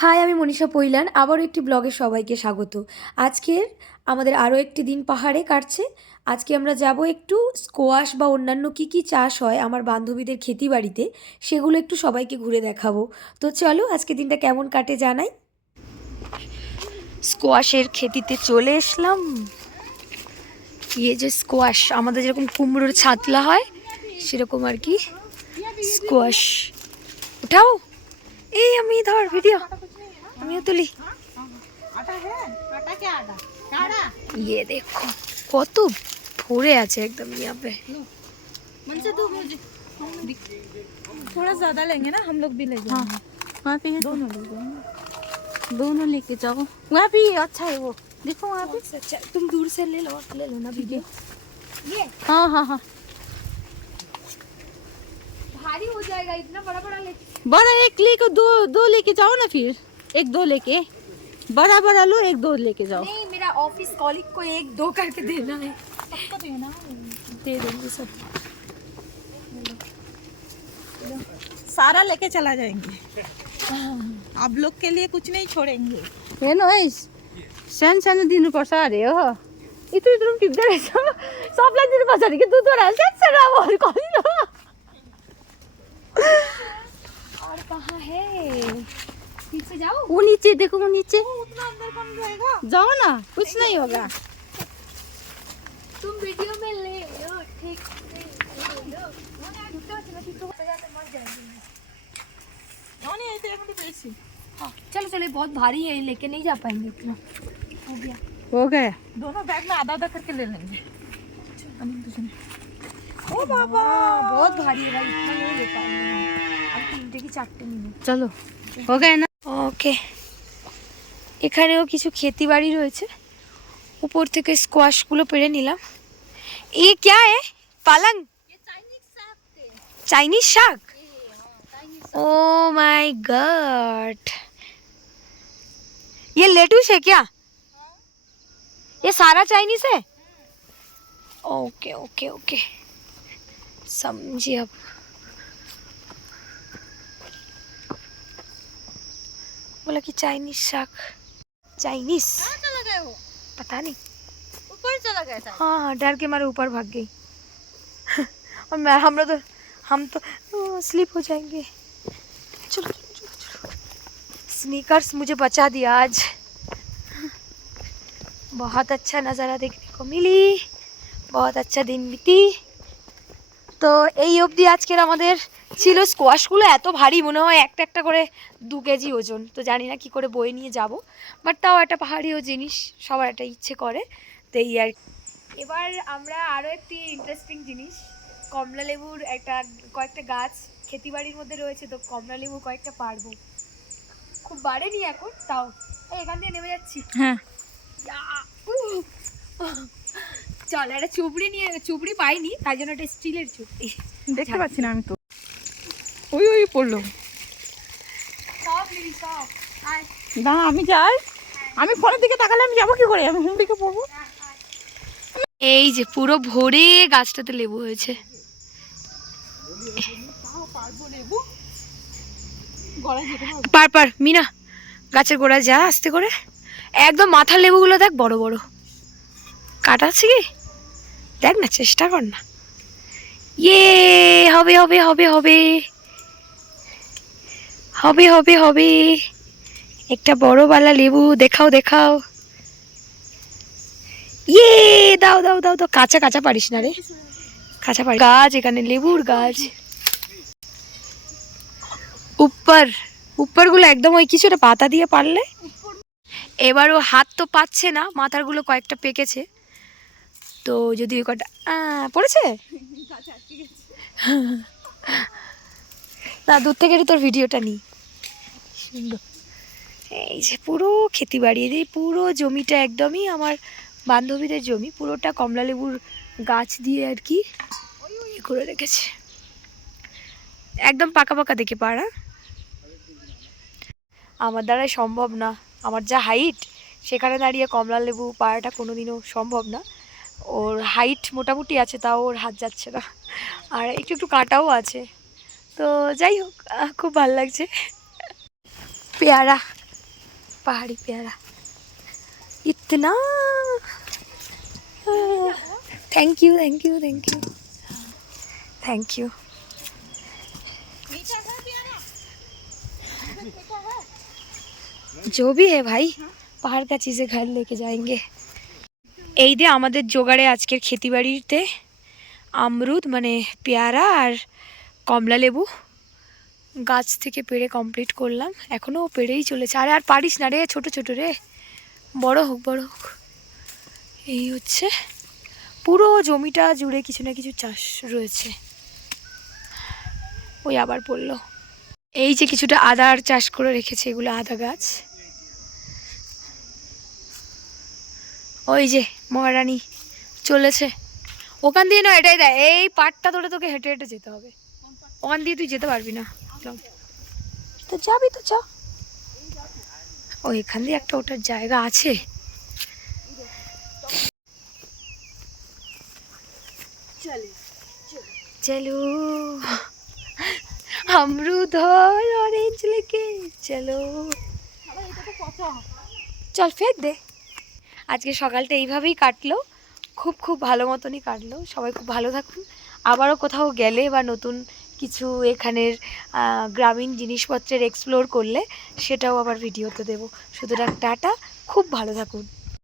High, আমি মনীষা পৈলান। আবারও একটি ব্লগে সবাইকে স্বাগত। আজকের আমাদের আরও একটি দিন পাহাড়ে কাটছে। আজকে আমরা যাব একটু স্কোয়াশ বা অন্যান্য কী চাষ হয় আমার বান্ধবীদের ক্ষেতি বাড়িতে, সেগুলো একটু সবাইকে ঘুরে দেখাবো। তো চলো আজকে দিনটা কেমন কাটে জানাই। স্কোয়াশের ক্ষেতিতে চলে এসলাম। যে স্কোয়াশ আমাদের যেরকম কুমড়োর ছাতলা হয় সেরকম আর কি স্কোয়াশ। উঠাও, এই আমি ধর ভিডিও, আমিও তুলি। ये देखो কত ভরে আছে एकदम यहाँ पे। थोड़ा ज्यादा लेंगे ना, हम लोग भी ले जाएंगे। वहाँ पे है, दोनों ले जाएंगे, दोनों लेके जाओ। वहाँ भी अच्छा है वो, देखो वहाँ पे। अच्छा तुम दूर से ले लो ना वीडियो। ये हाँ हाँ हाँ, भारी हो जाएगा, इतना बड़ा बड़ा ले। बड़ा एक लेके दो दो लेके जाओ ना, फिर एक दो लेके, बड़ा बड़ा लो, एक दो लेके जाओ। नहीं, मेरा ऑफिस कॉलिग को एक दो करके देना है। सबको देना, दे देंगे सब। सारा लेके चला जाएंगे, आप लोग के लिए कुछ नहीं छोड़ेंगे। हेर्नुहोस्, सानो सानो दिनुपर्छ अरे हो, यत्रो यत्रो टिप्दो रहेछ, सबलाई दिनुपर्छ अरे कि दुधवटा सानो अब अरू कहिलो। और कहाँ है? पीछे जाओ। वो नीचे देखो, वो नीचे। उतना अंदर कौन जाएगा? जाओ ना, कुछ नहीं होगा। तुम वीडियो में ले लो, ठीक से ले लो। मर जाएगी। हाँ, चलो चलो, बहुत भारी है, लेके नहीं जा पाएंगे इतना। हो गया, हो गया। दोनों बैग में आधा आधा करके ले लेंगे। ओ बाबा, बहुत भारी है भाई, इतना नहीं ले पाएंगे हम। अब তিনটে কি চারটে নিব। চলো, हो गया ना। ওকে, এখানেও কিছু ক্ষেতি বাড়ি রয়েছে। উপর থেকে স্কোয়াশগুলো পেড়ে নিলাম। ये क्या है? पालंग? चाइनीज शाक? ओ माय गॉड, ये लेटूस है क्या? ये सारा चाइनीज है? ओके ओके ओके, समझिए अब। बोला कि चाइनीज शाक, चाइनीज चला गया वो, पता नहीं। ऊपर चला गया था। हाँ हाँ, डर के मारे ऊपर भाग गई। और मैं हम तो स्लिप हो जाएंगे। चलो चलो चलो चलो, स्नीकर्स मुझे बचा दिया आज। बहुत अच्छा नज़ारा देखने को मिली, बहुत अच्छा दिन बीती। তো এই অবধি আজকের আমাদের ছিল। স্কোয়াশগুলো এত ভারী, মনে হয় একটা একটা করে 2 কেজি ওজন। তো জানি না কি করে বয়ে নিয়ে যাব, বাট তাও একটা পাহাড়িও জিনিস, সবার একটা ইচ্ছে করে। তো এই আর। এবার আমরা আরও একটি ইন্টারেস্টিং জিনিস, কমলা লেবুর কয়েকটা গাছ ক্ষেতিবাড়ির মধ্যে রয়েছে, তো কমলা লেবু কয়েকটা পারবো। খুব বাড়েনি এখন, তাও এখান দিয়ে নেমে যাচ্ছি। হ্যাঁ, চল, একটা চুবড়ি পাইনি, তাই জন্য একটা স্টিলের চুবড়ি দেখতে পাচ্ছি না আমি তো। ওই ওই পড়লো। সব নিবি সব। আয় না আমি যাই, আমি ফোনের দিকে তাকালে আমি যাবো কি করে? আমি হোম দিকে পড়বো। এই যে পুরো ভরে গাছটাতে লেবু হয়েছে। পার মিনা, গাছের গোড়ায় যা আস্তে করে। একদম মাথার লেবুগুলো দেখ, বড় বড়। কাটা আছে কি দেখ না, চেষ্টা কর না। ইয়ে, হবে হবে হবে হবে হবে হবে হবে, একটা বড়বালা লেবু। দেখাও দেখাও। ইয়ে, দাও দাও দাও দাও। কাঁচা কাঁচা পারিস না রে, কাঁচা পারিস। গাছ, এখানে লেবুর গাছ। উপরগুলো একদম ওই কিছুটা পাতা দিয়ে পারলে। এবার ও হাত তো পাচ্ছে না, মাথারগুলো কয়েকটা পেকেছে। তো যদি ওই কটা পড়েছে না, দূর থেকে তোর ভিডিওটা নিই। সুন্দর। এই যে পুরো ক্ষেতি বাড়ি, এই পুরো জমিটা একদমই আমার বান্ধবীদের জমি। পুরোটা কমলা লেবুর গাছ দিয়ে আর কি করে রেখেছে। একদম পাকা পাকা দেখে পাড়া। আমার দ্বারাই সম্ভব না, আমার যা হাইট, সেখানে দাঁড়িয়ে কমলা লেবু পাড়াটা কোনোদিনও সম্ভব না। ওর হাইট মোটামুটি আছে, তাও ওর হাত যাচ্ছে না, আর একটু একটু কাঁটাও আছে। তো যাই হোক, খুব ভালো লাগছে। পেয়ারা पहाड़ी प्यारा इतना। Thank you thank you thank you thank you. जो भी है भाई पहाड़ का चीज़ें घर लेके जाएंगे। এই যে আমাদের জোগাড়ে আজকের ক্ষেতিবাড়িতে আমরুদ মানে পেয়ারা আর কমলা লেবু গাছ থেকে পেড়ে কমপ্লিট করলাম। এখনও পেড়েই চলেছে। আরে আর পারিস না রে, ছোট ছোট রে, বড় হোক বড় হোক। এই হচ্ছে পুরো জমিটা জুড়ে কিছু না কিছু চাষ রয়েছে। ওই আবার পড়লো। এই যে কিছুটা আদার চাষ করে রেখেছে, এগুলো আদা গাছ। ওই যে মহারানী চলেছে ওখান দিয়ে, না এটাই দেয়, এই পাটটা ধরে তোকে হেঁটে হেঁটে যেতে হবে, ওখান দিয়ে তুই যেতে পারবি না। তো যাবি তো যা, ও এখান দিয়ে একটা ওটার জায়গা আছে। চলো अमरूद और ऑरेंज लेके चलो। চল ফেক দে। আজকে সকালটা এইভাবেই কাটলো, খুব খুব ভালো মতনই কাটলো। সবাই খুব ভালো থাকুন। আবারও কোথাও গেলে বা নতুন কিছু এখানের গ্রামীণ জিনিসপত্রের এক্সপ্লোর করলে সেটাও আবার ভিডিওতে দেবো। সুতরাং টাটা, খুব ভালো থাকুন।